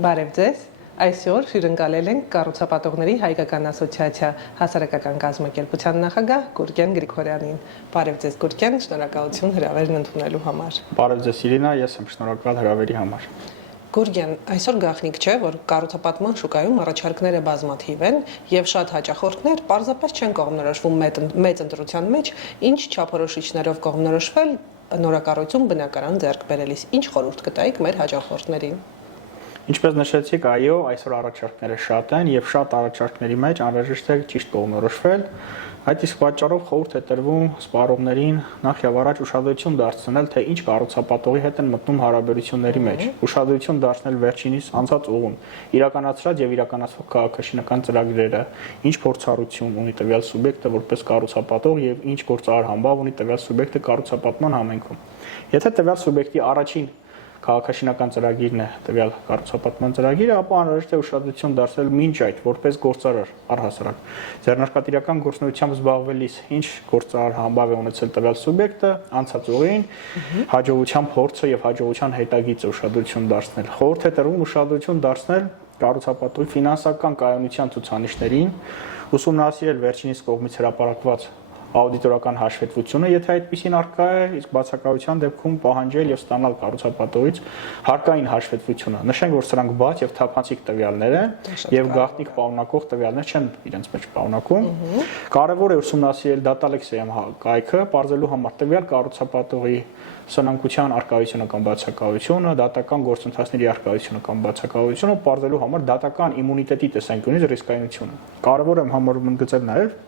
Բարև ձեզ։ Այսօր հյուրընկալել ենք կառուցապատողների հայկական ասոցիացիա հասարակական կազմակերպության նախագահ Գուրգեն Գրիգորյանին։ Բարև ձեզ Գուրգեն, շնորհակալություն հրավերն ընդունելու համար։ Բարև ձեզ Իրինա, ես եմ շնորհակալ հրավերի համար։ Գուրգեն, այսօր գաղտնիք չէ, որ կառուցապատման շուկայում առաջարկները բազմաթիվ են եւ շատ հաճախորդներ պարզապես չեն կողմնորոշվում մեծ ընտրության մեջ, ինչ չափորոշիչներով կողմնորոշվել նորակառույցում բնակարան ձեռք բերելիս։ Ինչ խորհուրդ կտայիք մեր հաճախորդներին։ Ինչպես նշեցիք, այո, այսօր առաջարկները շատ են եւ շատ առաջարկների մեջ անհրաժեշտ է ճիշտ կողմնորոշվել։ Այդ իսկ պատճառով խորհուրդ է տրվում սպառողներին նախ եւ առաջ ուշադրություն դարձնել, թե ինչ կառուցապատողի հետ են մտնում հարաբերությունների մեջ։ Ուշադրություն դարձնել վերջինիս անցած ուղուն, իրականացրած եւ իրականացվող քաղաքաշինական ծրագրերը, ինչ փորձառություն ունի տվյալ սուբյեկտը որպես կառուցապատող եւ ինչ գործարար համբավ ունի տվյալ սուբյեկտը կառուցապատման համենքում։ Եթե տվյալ սուբյեկտի առաջին քաղաքաշինական ծրագիրն է տվյալ կառուցապատման ծրագիրը, ապա անհրաժեշտ է ուշադրություն դարձնել մինչ այդ որպես գործարար առհասարակ ձեռնարկատիրական գործունեությամբ զբաղվելիս ինչ գործարար համբավ է ունեցել տվյալ սուբյեկտը անցած ուղին, հաջողության փորձը եւ հաջողության հետագիծը ուշադրություն դարձնել։ Խորհուրդ է տրվում ուշադրություն դարձնել կառուցապատողի ֆինանսական կայունության ցուցանիշներին, ուսումնասիրել վերջինիս կողմից հրապարակված աուդիտորական հաշվետվությունը, եթե այդպիսին առկա է, իսկ բացակայության դեպքում պահանջել եւ ստանալ կառուցապատողից հարկային հաշվետվությունը։ Նշենք, որ սրանք բաց եւ թափանցիկ տվյալներ են եւ գաղտնիք պարունակող տվյալներ չեն իրենց մեջ պարունակում։ Կարևոր է ուսումնասիրել դատալեքսիայում կայքը, բարձելու համար տվյալ կառուցապատողի սնանկության արկայությունը կամ բացակայությունը, դատական գործընթացների արկայությունը կամ բացակայությունը, բարձելու համար դատական իմունիտետի տեսանկյունից ռիսկայնությունը։ Կարևոր է համարում ընդգծել նաեւ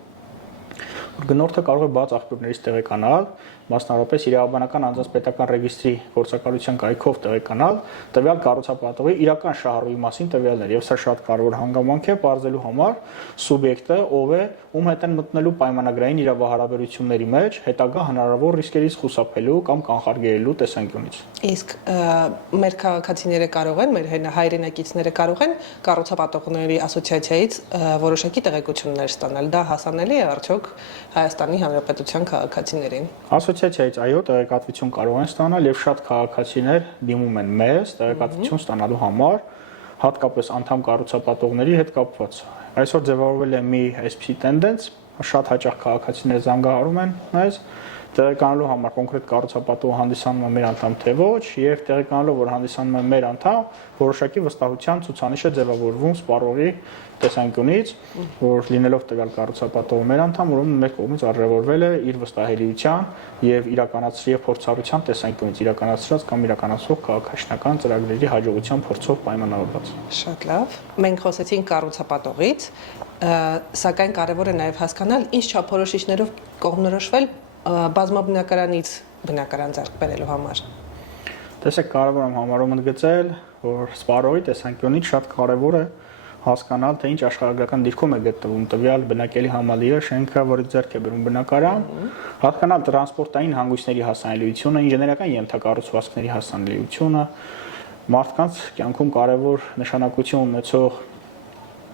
գնորդը կարող է բաց աղբյուրներից տեղեկանալ, մասնավորապես իրավաբանական անձանց պետական ռեգիստրի գործակալության կայքով տեղեկանալ տվյալ կառուցապատողի իրական շահառուի մասին տվյալներ, եւ սա շատ կարևոր հանգամանք է բարձելու համար սուբյեկտը, ով է, ում հետ են մտնելու պայմանագրային իրավահարաբերությունների մեջ, հետագա հնարավոր ռիսկերից խուսափելու կամ կանխարգելելու տեսանկյունից։ Իսկ մեր քաղաքացիները կարող են, մեր հայրենակիցները կարող են կառուցապատողների ասոցիացիայից որոշակի տեղեկություններ ստանալ։ Դա հասանելի է արդյոք Հայաստանի Հանրապետության քաղաքացիներին։ Ասոցիացիայից այո, տեղեկատվություն կարող են ստանալ եւ շատ քաղաքացիներ դիմում են մեզ տեղեկատվություն ստանալու համար, հատկապես անդամ կառուցապատողների հետ կապված։ Այսօր ձևավորվել է մի այսպիսի տենդենց, շատ հաճախ քաղաքացիներ զանգահարում են մեզ տեղեկանալու համար կոնկրետ կառուցապատողը հանդիսանում է մեր անդամ թե ոչ, եւ տեղեկանալով, որ հանդիսանում է մեր անդամ, որոշակի վստահության ցուցանիշ է ձևավորվում սպառողի տեսանկյունից, որ լինելով տվյալ կառուցապատողը մեր անդամ, ուրեմն մեր կողմից արժևորվել է իր վստահելիության եւ իրականացրի եւ փորձառության տեսանկյունից իրականացրած կամ իրականացվող քաղաքաշինական ծրագրերի հաջողության փորձով պայմանավորված։ Շատ լավ։ Մենք խոսեցինք կառուցապատողից, սակայն կարևոր է նաեւ հասկանալ ինչ չափորոշիչներով կողմնորոշվել բազմաբնակարանից բնակարան ձեռք բերելու համար։ Տեսեք, կարևոր եմ համարում ընդգծել, որ սպառողի տեսանկյունից շատ կարևոր է հասկանալ, թե ինչ աշխարհագրական դիրքում է գտնվում տվյալ բնակելի համալիրը, շենքը, որը ձեռք է բերում բնակարան, հասկանալ տրանսպորտային հանգույցների հասանելիությունը, ինժեներական ենթակառուցվածքների հասանելիությունը, մարդկանց կյանքում կարևոր նշանակություն ունեցող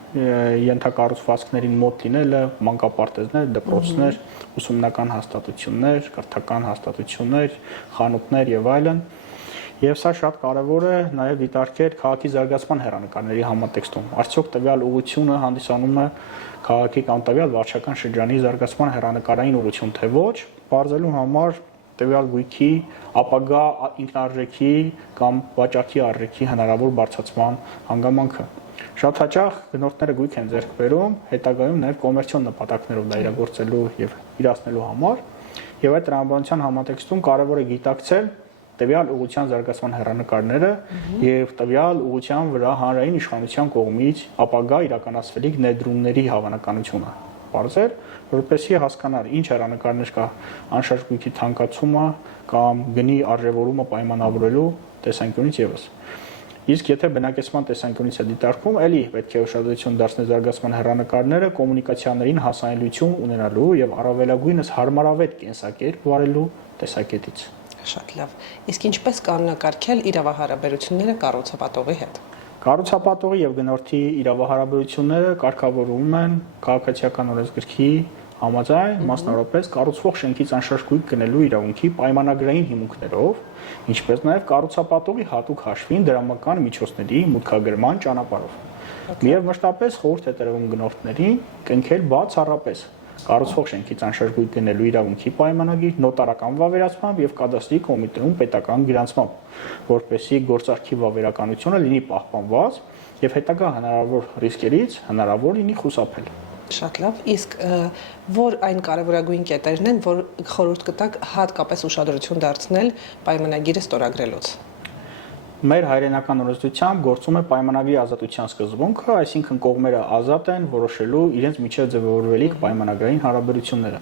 ենթակառուցվածքներին մոտ լինելը, մանկապարտեզներ, դպրոցներ, ուսումնական հաստատություններ, կրթական հաստատություններ, խանութներ եւ այլն։ Եվ սա շատ կարևոր է նաեւ դիտարկել քաղաքի զարգացման հեռանկարների համատեքստում։ Արդյոք տվյալ ուղղությունը հանդիսանում է քաղաքի կամ տվյալ վարչական շրջանի զարգացման հեռանկարային ուղղություն թե ոչ, բարձելու համար տվյալ գույքի, ապագա ինքնարժեքի կամ վաճառքի արժեքի հնարավոր բարձրացման հանգամանքը։ Շատ հաճախ գնորդները գույք են ձեռք բերում, հետագայում նաև կոմերցիոն նպատակներով դա իրագործելու եւ իրացնելու համար, եւ այդ տրամաբանության համատեքստում կարեւոր է գիտակցել տվյալ ուղղության զարգացման հեռանկարները եւ տվյալ ուղղության վրա հանրային իշխանության կողմից ապագա իրականացվելիք ներդրումների հավանականությունը։ Բարձր, որպեսզի հասկանալ ինչ հեռանկարներ կա անշարժ գույքի թանկացումը կամ գնի արժևորումը պայմանավորելու տեսանկյունից եւս։ Իսկ եթե բնակեցման տեսանկյունից է դիտարկում, ելի պետք է ուշադրություն դարձնել զարգացման հեռանկարները կոմունիկացիաներին հասանելիություն ունենալու եւ առավելագույնս հարմարավետ կենսակերպ վարելու տեսակետից։ Շատ լավ։ Իսկ ինչպես կանոնակարգել իրավահարաբերությունները կառուցապատողի հետ։ Կառուցապատողի եւ գնորդի իրավահարաբերությունները կարգավորվում են քաղաքացիական օրենսգրքի Համաձայն մասնավորապես կառուցվող շենքից անշարժ գույք գնելու իրավունքի պայմանագրային հիմունքներով, ինչպես նաև կառուցապատողի հատուկ հաշվին դրամական միջոցների մուտքագրման ճանապարհով։ Միև մշտապես խորհուրդ է տրվում գնորդներին կնքել բացառապես կառուցվող շենքից անշարժ գույք գնելու իրավունքի պայմանագիր նոտարական վավերացմամբ եւ կադաստրի կոմիտեում պետական գրանցմամբ, որպեսզի գործարքի վավերականությունը լինի պահպանված եւ հետագա հնարավոր ռիսկերից հնարավոր լինի խուսափել։ Շատ լավ, իսկ որ այն կարևորագույն կետերն են, որ խորհուրդ կտակ հատկապես ուշադրություն դարձնել պայմանագիրը ստորագրելուց։ Մեր հայրենական օրենսդրությամբ գործում է պայմանագրի ազատության սկզբունքը, այսինքն կողմերը ազատ են որոշելու իրենց միջև ձևավորվելիք պայմանագրային հարաբերությունները։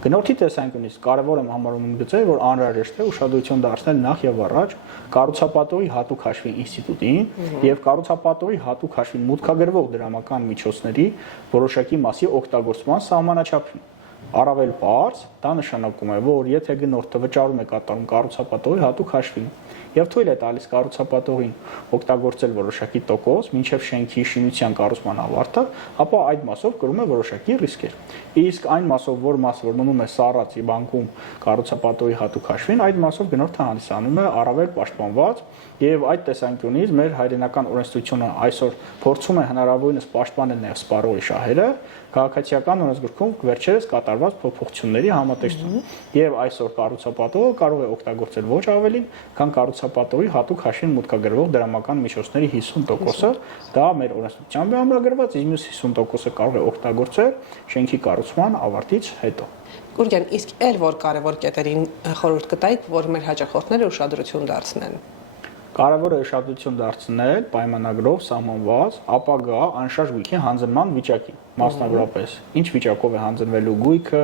Գնորդի տեսանկյունից կարևոր եմ համարում ընդգծել, որ անհրաժեշտ է ուշադրություն դարձնել նախ եւ առաջ կառուցապատողի հատուկ հաշվի ինստիտուտին եւ կառուցապատողի հատուկ հաշվին մուտքագրվող դրամական միջոցների որոշակի մասի օգտագործման սահմանաչափին։ Առավել պարզ, դա նշանակում է, որ եթե գնորդը վճարում է կատարում կառուցապատողի հատուկ հաշվին եւ թույլ է տալիս կառուցապատողին օգտագործել որոշակի տոկոս մինչեւ շենքի շինության կառուցման ավարտը, ապա այդ մասով կրում է որոշակի ռիսկեր։ Իսկ այն մասով, որ մասը մնում է սառածի բանկում կառուցապատողի հատուկ հաշվին, այդ մասով գնորդը հանդիսանում է առավել պաշտպանված եւ այդ տեսանկյունից մեր հայրենական օրենսդրությունը այսօր փորձում է հնարավորինս պաշտպանել նաեւ սպառողի շահերը քաղաքացիական օրենսգրքում վերջերս կատարված փոփոխությունների համատեքստում եւ այսօր կառուցապատողը կարող է օգտագործել ոչ ավելին, քան կառուցապատողի հատուկ հաշվին մուտքագրվող դրամական միջոցների 50%-ը, դա մեր օրենսդրությամբ է ամրագրված, իսկ մյուս 50%-ը կարող է օգտագործել շենքի կառուցման ավարտից հետո։ Գուրգեն, իսկ այլ որ կարևոր կետերին խորհուրդ կտայիք, որ մեր հաճախորդները ուշադրություն դարձնեն։ Կարևոր է ուշադրություն դարձնել պայմանագրով սահմանված ապագա անշարժ գույքի հանձնման վիճակին, մասնավորապես ինչ վիճակով է հանձնվելու գույքը,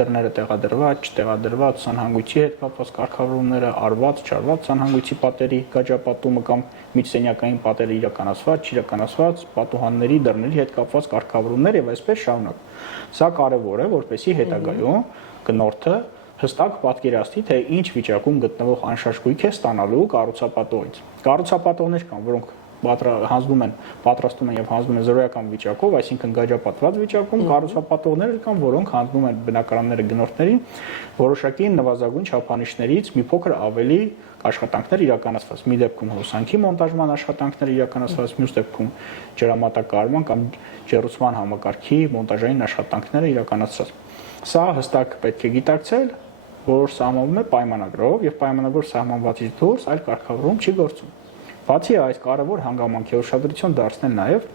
դռները տեղադրված, չտեղադրված, սանհանգույցի հետ կապված կարգավորումները, արված, չարված սանհանգույցի պատերի գաճապատումը կամ միջսենյակային պատերը իրականացված, չիրականացված, պատուհանների, դռների հետ կապված կարգավորումներ եւ այսպես շարունակ։ Սա կարևոր է, որպեսզի հետագայում գնորդը հստակ պատկերացնի, թե ինչ վիճակում գտնվող անշարժ գույք է ստանալու կառուցապատողից։ Կառուցապատողներ կան, որոնք պատրաստում են եւ հանձնում են զրոյական վիճակով, այսինքն գաճապատված վիճակում, կառուցապատողներ կան, որոնք հանձնում են բնակարանները գնորդներին որոշակի նվազագույն չափանիշներից մի փոքր ավելի աշխատանքներ իրականացված։ Մի դեպքում հոսանքի մոնտաժման աշխատանքներ իրականացված, մյուս դեպքում ջրամատակարարման կամ ջեռուցման համակարգի մոնտաժային աշխատանքները իրականացված։ Սա հստակ պետք է գիտակցել, որ սահմանվում է պայմանագրով եւ պայմանագրով սահմանվածից դուրս այլ կարգավորում չի գործում։ Բացի այս կարևոր հանգամանքի ուշադրություն դարձնել նաեւ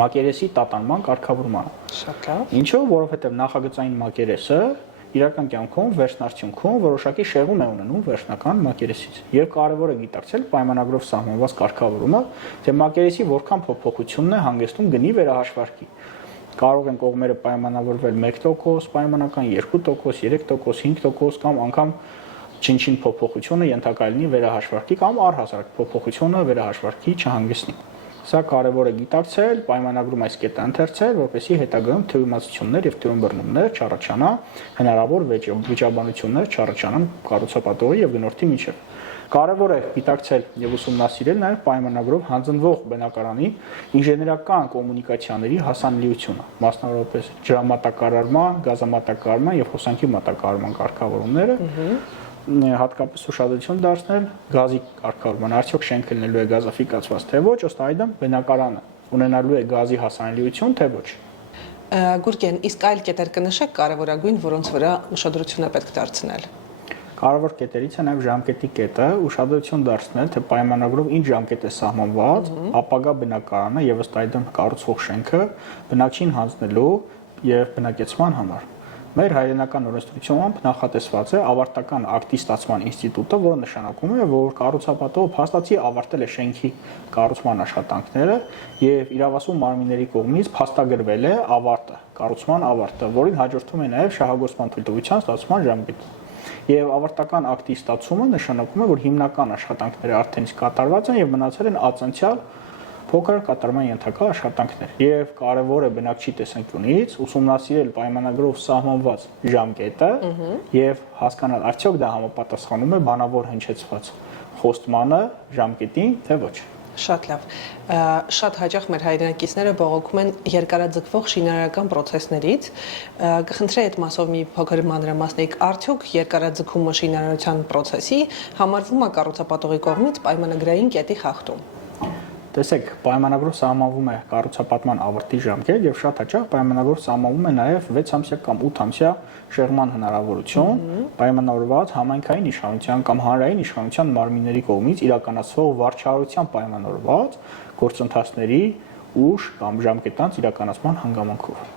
մակերեսի տատանման կարգավորմանը։ Շատ լավ։ Ինչու՞, որովհետեւ նախագծային մակերեսը իրական կյանքում վերջնարդյունքում որոշակի շեղում է ունենում վերջնական մակերեսից։ Եվ կարևոր է գիտակցել պայմանագրով սահմանված կարգավորումը, թե մակերեսի որքան փոփոխությունն է հանգեցնում գնի վերահաշվարկի։ Կարող են կողմերը պայմանավորվել 1%, պայմանական 2%, 3%, 5% կամ անգամ չնչին փոփոխությունը ենթակայինի վերահաշվարկի կամ առհասարակ փոփոխությունը վերահաշվարկի չհանգեցնի։ Սա կարևոր է գիտակցել, պայմանագրում այս կետը ընթերցել, որպեսզի հետագայում թյուրիմացություններ եւ թյուրըմբռնումներ չառաջանա, հնարավոր վիճաբանություններ չառաջանան կառուցապատողի եւ գնորդի միջեւ։ Կարևոր է գիտակցել եւ ուսումնասիրել նաեւ պայմանագրով հանձնվող բնակարանի ինժեներական կոմունիկացիաների հասանելիությունը, մասնավորապես ջրամատակարարման, գազամատակարարման եւ հոսանքի մատակարարման կարգավորումները, հատկապես ուշադրություն դարձնել գազի կարգավորման, արդյոք շենքը լինելու է գազաֆիկացված թե ոչ, ըստ այդմ բնակարանը ունենալու է գազի հասանելիություն թե ոչ։ Գուրգեն, իսկ այլ կետեր կնշեք կարևորագույն, որոնց վրա ուշադրություն է պետք դարձնել։ Կարևոր կետերից է նաև ժամկետի կետը, ուշադրություն դարձնել, թե պայմանագրով ինչ ժամկետ է սահմանված, ապագա բնակարանը եւ ըստ այդմ կառուցվող շենքը բնակչին հանձնելու եւ բնակեցման համար։ Մեր հայրենական օրենսդրությամբ նախատեսված է ավարտական ակտի ստացման ինստիտուտը, որը նշանակում է, որ կառուցապատողը փաստացի ավարտել է շենքի կառուցման աշխատանքները եւ իրավասու մարմինների կողմից փաստագրվել է ավարտը, կառուցման ավարտը, որին հաջորդում է նաեւ շահագործման թույլտվության ստացման ժամկետ։ Եվ ավարտական ակտի ստացումը նշանակում է, որ հիմնական աշխատանքները արդեն իսկ կատարված են եւ մնացել են ածանցյալ փոքր կատարման ենթակա աշխատանքներ։ Եվ կարևոր է բնակչի տեսանկյունից ուսումնասիրել պայմանագրով սահմանված ժամկետը եւ հասկանալ, արդյոք դա համապատասխանում է բանավոր հնչեցված խոստմանը ժամկետին, թե ոչ։ Շատ լավ։ Շատ հաճախ մեր հայրենակիցները բողոքում են երկարաձգվող շինարարական process-ներից։ Կխնդրեի այդ մասով մի փոքր մանրամասնիկ, արդյոք երկարաձգումը շինարարության process-ի համարվում է կառուցապատողի կողմից պայմանագրային կետի խախտում։ Տեսեք, պայմանագրով սահմանվում է կառուցապատման ավարտի ժամկետ եւ շատ հաճախ պայմանագրով սահմանվում է նաեւ 6 ամսյա կամ 8 ամսյա շեղման հնարավորություն, պայմանավորված համայնքային իշխանության կամ հանրային իշխանության մարմինների կողմից իրականացվող վարչահարության պայմանավորված գործընթացների ուշ կամ ժամկետանց իրականացման հանգամանքով։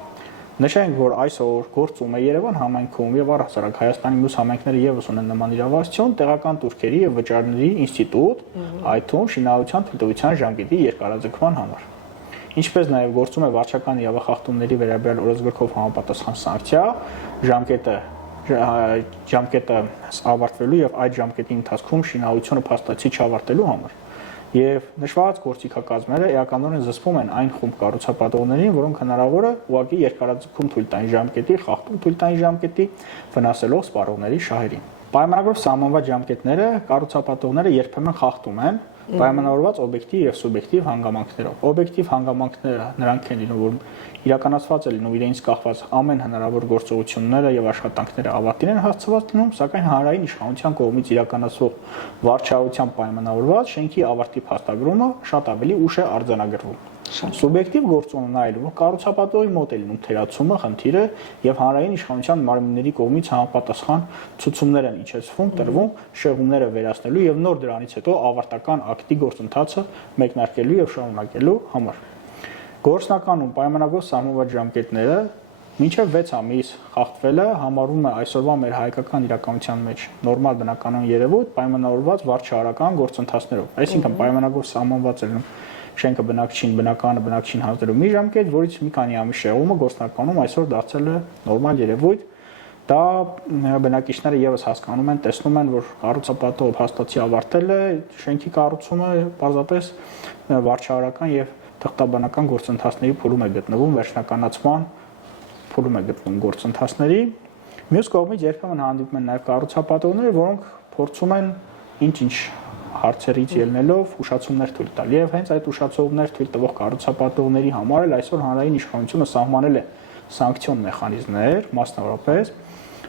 Նշենք, որ այսօր գործում է Երևան համայնքում եւ առհասարակ Հայաստանի մյուս համայնքները եւս ունեն նման իրավասություն, տեղական турքերի եւ վճարների ինստիտուտ, այդ թվում շինարարության թույլտվության ժամկետի երկարաձգման համար։ Ինչպես նաեւ գործում է վարչական իրավախախտումների վերաբերյալ օրենսգրքով համապատասխան սանկցիա, ժամկետը ավարտվելու եւ այդ ժամկետի ընթացքում շինարարությունը փաստացի չավարտելու համար։ Եվ նշված գործիքակազմերը էականորեն զսպում են այն խումբ կառուցապատողներին, որոնք հնարավոր է ուղղակի երկարաձգում թույլ տային ժամկետի, խախտում թույլ տային ժամկետի, վնասելով սպառողների շահերին։ Պայմանագրով սահմանված ժամկետները կառուցապատողները երբեմն խախտում են պայմանավորված օբյեկտիվ եւ սուբյեկտիվ հանգամանքներով։ Օբյեկտիվ հանգամանքները նրանք են լինում, որ իրականացված է լինում իրենից կախված ամեն հնարավոր գործողությունները եւ աշխատանքները ավարտին են հասցված լինում, սակայն հանրային իշխանության կողմից իրականացվող վարչահարության պայմանավորված շենքի ավարտի փաստագրումը շատ ավելի ուշ է արձանագրվում։ Սուբյեկտիվ գործոնն այլ որ կառուցապատողի մոտ է լինում թերացումը, խնդիրը եւ հանրային իշխանության մարմինների կողմից համապատասխան ցուցումներ են իջեցվում, տրվում շեղումները վերացնելու եւ նոր դրանից հետո ավարտական ակտի գործընթացը մեկնարկելու եւ շարունակելու համար։ Գործնականում պայմանագրով սահմանված ժամկետները մինչև 6 ամիս խախտվելը համարվում է այսօրվա մեր հայկական իրականության մեջ նորմալ բնականon երևույթ պայմանավորված վարչահարական գործընթացներով։ Այսինքն պայմանագրով սահմանված է շենքը բնակչին հանձնելու մի ժամկետ, որից մի քանի ամիս շեղումը գործնականում այսօր դարձել է նորմալ երևույթ։ Դա բնակիչները եւս հասկանում են, տեսնում են, որ կառուցապատողը փաստացի ավարտել է շենքի կառուցումը, պարզապես վարչահարական եւ թղթաբանական գործընթացների փուլում է գտնվում, վերջնականացման փուլում է գտնվում գործընթացների։ Մյուս կողմից երբեմն հանդիպում են նաեւ կառուցապատողներ, որոնք փորձում են ինչ-ինչ հարցերից ելնելով ուշացումներ թույլ տալ եւ հենց այդ ուշացումներ թույլ տվող կառուցապատողների համար էլ այսօր հանրային իշխանությունը սահմանել է սանկցիոն մեխանիզմներ, մասնավորապես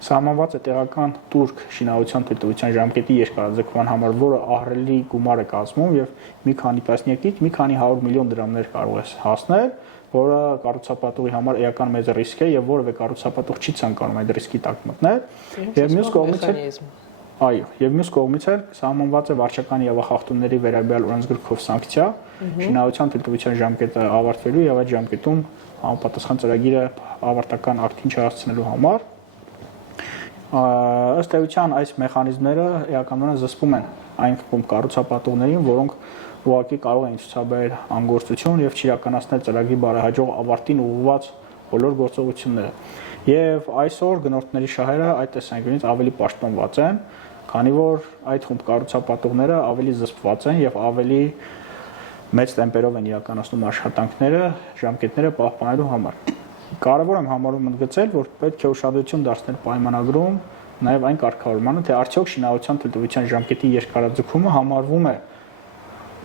սահմանված է տեղական турք շինարարության թույլտվության ժամկետի երկարաձգման համար, որը ահռելի գումար է կազմում եւ մի քանի տասնյակից մի քանի 100 միլիոն դրամներ կարող է հասնել, որը կառուցապատողի համար էական մեծ ռիսկ է եւ որևէ կառուցապատող չի ցանկանում այդ ռիսկի տակ մտնել եւ մյուս կողմից Այո, եւ մյուս կողմից էլ սահմանված է վարչական իրավախախտումների վերաբերյալ օրենսգրքով սանկցիա, շինարարության թույլտվության ժամկետը ավարտվելու եւ այդ ժամկետում համապատասխան ծրագիրը ավարտական ակտին չհասցնելու համար։ Ըստ էության այս մեխանիզմները էականորեն զսպում են այն խումբ կառուցապատողներին, որոնք ուղղակի կարող են ցուցաբերել անգործություն եւ չիրականացնել ծրագրի բարեհաջող ավարտին ուղղված բոլոր գործողությունները։ Եվ այսօր գնորդների շահերը այդ տեսանկյունից ավելի պաշտպանված են, քանի որ այդ խումբ կառուցապատողները ավելի զսպված են եւ ավելի մեծ տեմպերով են իրականացնում աշխատանքները, ժամկետները պահպանելու համար։ Կարևոր եմ համարում ընդգծել, որ պետք է ուշադրություն դարձնել պայմանագրում նաեւ այն կարգավորմանը, թե արդյոք շինարարության թույլտվության ժամկետի երկարաձգումը համարվում է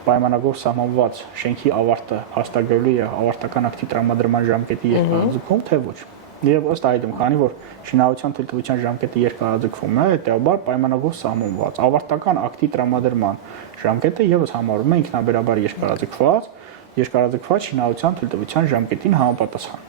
պայմանագրով սահմանված շենքի ավարտը հաստատելու եւ ավարտական ակտի տրամադրման ժամկետի երկարաձգում, թե ոչ։ Եվ ըստ այդմ, քանի որ շինարարության թույլտվության ժամկետը երկարաձգվում է, հետեւաբար պայմանագրով սահմանված ավարտական ակտի տրամադրման ժամկետը եւս համարվում է ինքնաբերաբար երկարաձգված շինարարության թույլտվության ժամկետին համապատասխան։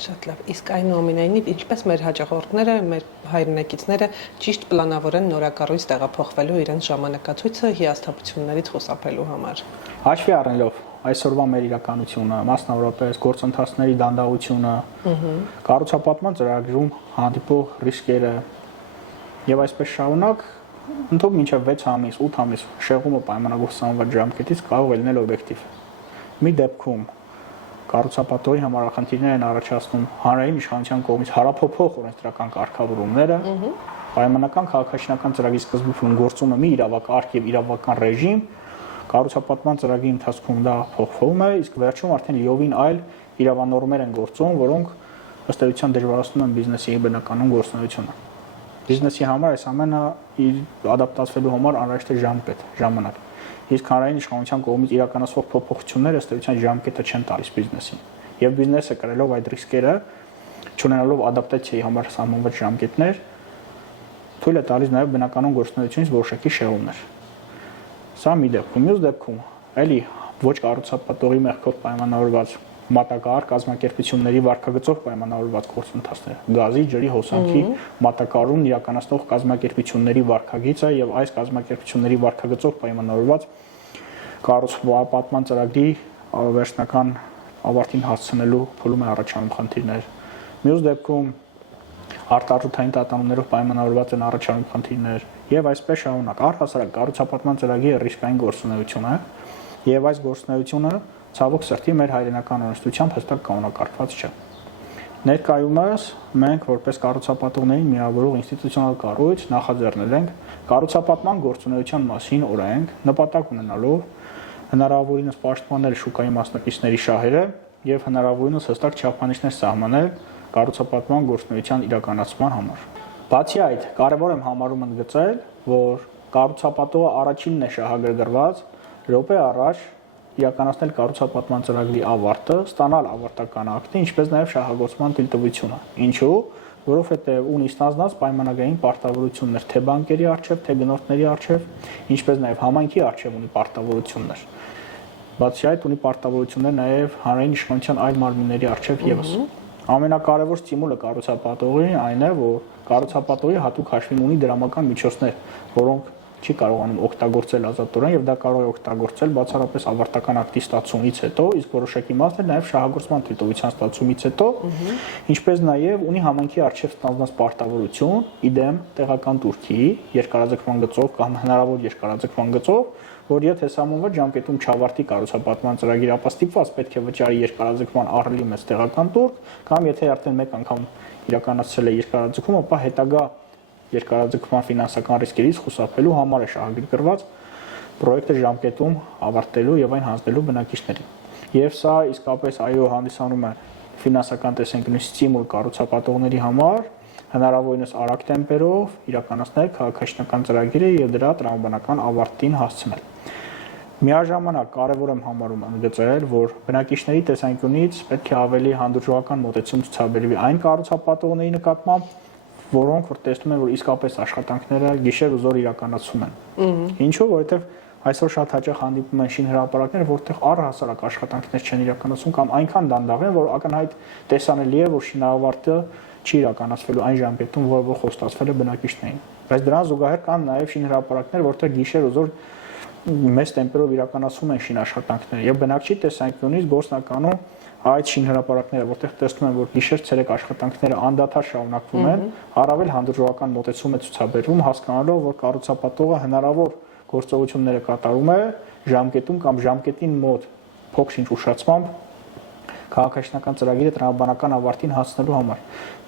Շատ լավ։ Իսկ այնուամենայնիվ, ինչպես մեր հաճախորդները, մեր հայրենակիցները ճիշտ պլանավորեն նորակառույց տեղափոխվելու իրենց ժամանակացույցը հիասթափություններից խուսափելու համար։ Հաշվի առնելով այսօրվա մեր իրականությունը, մասնավորապես գործընթացների դանդաղությունը, կառուցապատման ծրագրում հանդիպող ռիսկերը եւ այսպես շարունակ, ընդհանուր մինչեւ 6 ամիս, 8 ամիս շեղումը պայմանագրով սահմանված ժամկետից կարող է լինել օբյեկտիվ։ Մի դեպքում կառուցապատողի համար խնդիրներ են առաջացնում հանրային իշխանության կողմից հարափոխող օրենսդրական կարգավորումները, պայմանական քաղաքաշինական ծրագրի սկզբում գործում է մի իրավակարգ եւ իրավական ռեժիմ, կառուցապատման ծրագրի ընթացքում դա փոխվում է, իսկ վերջում արդեն լիովին այլ իրավանորմեր են գործում, որոնք ըստ էության դժվարացնում են բիզնեսի բնականon գործունեությունը։ Բիզնեսի համար այս ամենը իր ադապտացվելու համար անհրաժեշտ է ժամանակ։ իսկ հանրային իշխանության կողմից իրականացվող փոփոխությունները ըստ էության ժամկետը չեն տալիս բիզնեսին։ Եվ բիզնեսը կրելով այդ ռիսկերը, չունենալով ադապտացիայի համար սահմանված ժամկետներ, թույլ է տալիս նաև բնականոն գործունեությունից որոշակի շեղումներ։ Սա մի դեպքում, մյուս դեպքում էլի ոչ կառուցապատողի մեղքով պայմանավորված մատակարար կազմակերպությունների վարկագծով պայմանավորված գործընթացներ, գազի, ջրի, հոսանքի մատակարարումն իրականացնող կազմակերպությունների վարկագիծը եւ այս կազմակերպությունների վարկագծով պայմանավորված կառուցապատման ծրագրի վերջնական ավարտին հասցնելու փուլում է առաջանում խնդիրներ։ Մյուս դեպքում արտարժութային տատանումներով պայմանավորված են առաջանում խնդիրներ եւ այսպես շարունակ։ Առհասարակ կառուցապատման ծրագրի ռիսկային գործունեություն է եւ այս գործունեությունը ցավոք սրտի մեր հայրենական օրենսդրությամբ հստակ կանոնակարգված չէ։ Ներկայումս մենք որպես կառուցապատողների միավորող ինստիտուցիոնալ կառույց նախաձեռնել ենք կառուցապատման գործունեության մասին օրենք, նպատակ ունենալով հնարավորինս պաշտպանել շուկայի մասնակիցների շահերը եւ հնարավորինս հստակ չափանիշներ սահմանել կառուցապատման գործունեության իրականացման համար։ Բացի այդ, կարևոր եմ համարում ընդգծել, որ կառուցապատողը առաջինն է շահագրգռված րոպե առաջ իրականացնել կառուցապատման ծրագրի ավարտը, ստանալ ավարտական ակտը, ինչպես նաև շահագործման թույլտվությունը։ Ինչու՞, որովհետև ունի ստանձնած պայմանագրային պարտավորություններ թե բանկերի առջև, թե գնորդների առջև, ինչպես նաև համայնքի առջև ունի պարտավորություններ։ Բացի այդ, ունի պարտավորություններ նաև հանրային իշխանության այլ մարմինների առջև ևս։ Ամենակարևոր ստիմուլը կառուցապատողի այն է, որ կառուցապատողի հատուկ հաշվին ունի դրամական միջոցներ, որոնք չի կարողանում օգտագործել ազատորեն եւ դա կարող է օգտագործել բացառապես ավարտական ակտի ստացումից հետո, իսկ որոշակի մասն էլ նաեւ շահագործման թույլտվության ստացումից հետո, ինչպես նաեւ ունի համայնքի արժեվ ստանձնած պարտավորություն, իդեմ տեղական турքի երկարաձգման գծով կամ հնարավոր երկարաձգման գծով, որ եթե սահմանված ժամկետում չավարտի կառուցապատման ծրագիր, ապա ստիպված պետք է վճարի երկարաձգման ահռելի մեծ տեղական турք, կամ եթե արդեն մեկ անգամ իրականացրել է երկարաձգում, ապա հետագա երկարաձգման ֆինանսական ռիսկերից խուսափելու համար է շահագրգռված պրոյեկտը ժամկետում ավարտելու եւ այն հանձնելու բնակիչներին։ Եվ սա իսկապես այո հանդիսանում է ֆինանսական տեսանկյունից ստիմուլ կառուցապատողների համար հնարավորինս արագ տեմպերով իրականացնել քաղաքաշինական ծրագիրը եւ դրա տրամաբանական ավարտին հասցնել։ Միաժամանակ կարևոր եմ համարում ընդգծել, որ բնակիչների տեսանկյունից պետք է ավելի հանդուրժողական մոտեցում ցուցաբերվի այն կառուցապատողների նկատմամբ, որոնք որ տեսնում են, որ իսկապես աշխատանքները գիշեր ու զօր իրականացում են։ Ինչու՞, որովհետև այսօր շատ հաճախ հանդիպում են շինհրապարակներ, որտեղ առհասարակ աշխատանքներ չեն իրականացում կամ այնքան դանդաղ են, որ ակնհայտ տեսանելի է, որ շինավարտը չի իրականացվելու այն ժամկետում, որը խոստացվել է բնակիչներին։ Բայց դրան զուգահեռ կան նաև շինհրապարակներ, որտեղ գիշեր ու զօր մեծ տեմպերով իրականացում են շինաշխատանքները եւ բնակչի տեսանկյունից գործնականում այդ շինհրապարակները, որտեղ տեսնում են, որ գիշեր-ցերեկ աշխատանքները անդադար շարունակվում են, առավել հանդուրժողական մոտեցում է ցուցաբերվում, հասկանալով, որ կառուցապատողը հնարավոր գործողությունները կատարում է ժամկետում կամ ժամկետին մոտ փոքր-ինչ ուշացմամբ քաղաքաշինական ծրագիրը տրամաբանական ավարտին հասցնելու համար։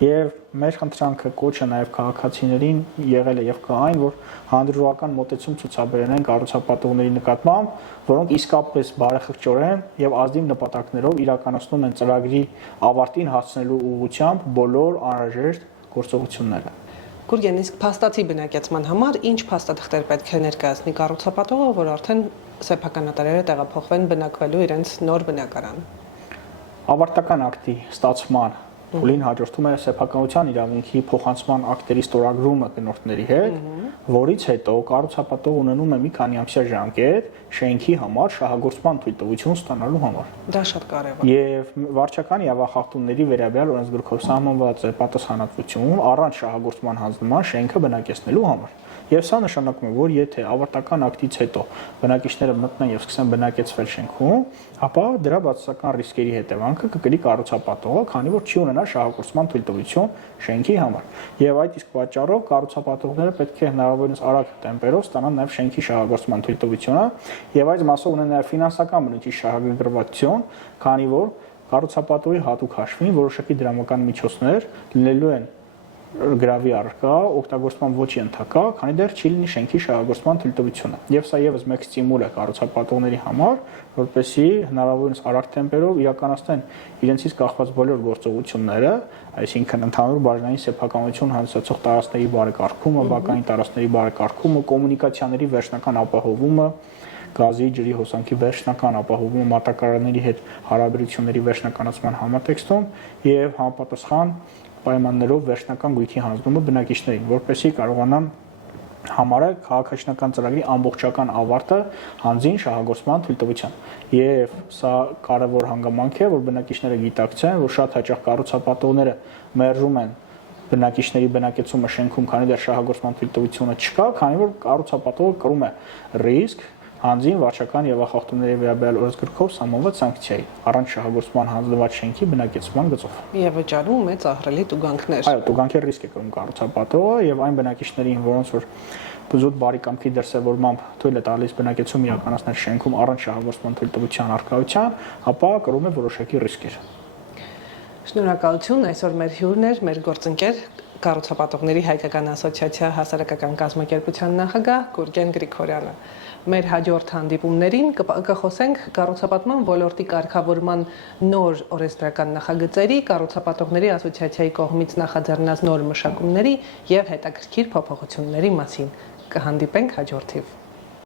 Եվ մեր խնդրանքը կոչը նաև քաղաքացիներին եղել է եւ կա այն, որ հանդուրժողական մոտեցում ցուցաբերեն կառուցապատողների նկատմամբ, որոնք իսկապես բարեխղճորեն եւ ազնիվ նպատակներով իրականացնում են ծրագրի ավարտին հասցնելու ուղղությամբ բոլոր անհրաժեշտ գործողությունները։ Գուրգեն, իսկ փաստացի բնակեցման համար ինչ փաստաթղթեր պետք է ներկայացնի կառուցապատողը, որ արդեն սեփականատարերը տեղափոխվեն բնակվելու իրենց նոր բնակարան։ Ավարտական ակտի ստացման փուլին հաջորդում է սեփականության իրավունքի փոխանցման ակտերի ստորագրումը գնորդների հետ, որից հետո կառուցապատողը ունենում է մի քանի ամսյա ժամկետ շենքի համար շահագործման թույլտվություն ստանալու համար։ Դա շատ կարևոր է։ Եվ վարչական իրավախախտումների վերաբերյալ օրենսգրքով սահմանված է պատասխանատվություն առանց շահագործման հանձնման շենքը բնակեցնելու համար։ Եվ սա նշանակում է, որ եթե ավարտական ակտից հետո բնակիչները մտնեն եւ սկսեն բնակեցվել շենքում, ապա դրա բացասական ռիսկերի հետևանքը կկրի կառուցապատողը, քանի որ չի ունենա շահագործման թույլտվություն շենքի համար։ Եվ այդ իսկ պատճառով կառուցապատողները պետք է հնարավորինս արագ տեմպերով ստանան նաեւ շենքի շահագործման թույլտվությունը եւ այս մասով ունեն նաեւ ֆինանսական բնույթի շահագրգռվածություն, քանի որ կառուցապատողի հատուկ հաշվին որոշակի դրամական միջոցներ լինելու են գրավի առկա, օգտագործման ոչ ենթակա, քանի դեռ չի լինի շենքի շահագործման թույլտվությունը։ Եվ սա եւս մեկ ստիմուլ է կառուցապատողների համար, որպեսզի հնարավորինս արագ տեմպերով իրականացնեն իրենցից կախված բոլոր գործողությունները, այսինքն ընդհանուր բաժնային սեփականություն հանդիսացող տարածքների բարեկարգումը, բակային տարածքների բարեկարգումը, կոմունիկացիաների վերջնական ապահովումը, գազի, ջրի հոսանքի վերջնական ապահովումը մատակարարների հետ հարաբերությունների վերջնականացման համատեքստում եւ համապատասխան պայմաններով վերջնական գույքի հանձնումը բնակիչներին, որպեսզի կարողանան համարը քաղաքաշինական ծրագրի ամբողջական ավարտը հանձին շահագործման թույլտվության եւ սա կարեւոր հանգամանք է, որ բնակիչները գիտակցեն, որ շատ հաճախ կառուցապատողները մերժում են բնակիչների բնակեցումը շենքում, քանի դեռ շահագործման թույլտվությունը չկա, քանի որ կառուցապատողը կրում է ռիսկ հանձին վարչական եւ ախախտումների վերաբերյալ օրենսգրքով սահմանված սանկցիայի առանց շահագործման հանձնված շենքի բնակեցման գծով։ Եվ վճարում մեծ ահռելի տուգանքներ։ Այո, տուգանքի ռիսկ է կրում կառուցապատողը եւ այն բնակիչներին, որոնց որ բզուտ բարի կամքի դրսևորմամբ թույլ է տալիս բնակեցում իրականացնել շենքում առանց շահագործման թույլտվության առկայության, ապա կրում է որոշակի ռիսկեր։ Շնորհակալություն, այսօր մեր հյուրն էր, մեր գործընկեր Կառուցապատողների հայկական ասոցիացիա հասարակական կազմակերպության նախագահ Գուրգեն Գրիգորյանը։ Մեր հաջորդ հանդիպումներին կխոսենք կառուցապատման ոլորտի կարգավորման նոր օրենսդրական նախագծերի, Կառուցապատողների ասոցիացիայի կողմից նախաձեռնած նոր մշակումների եւ հետաքրքիր փոփոխությունների մասին։ Կհանդիպենք հաջորդիվ։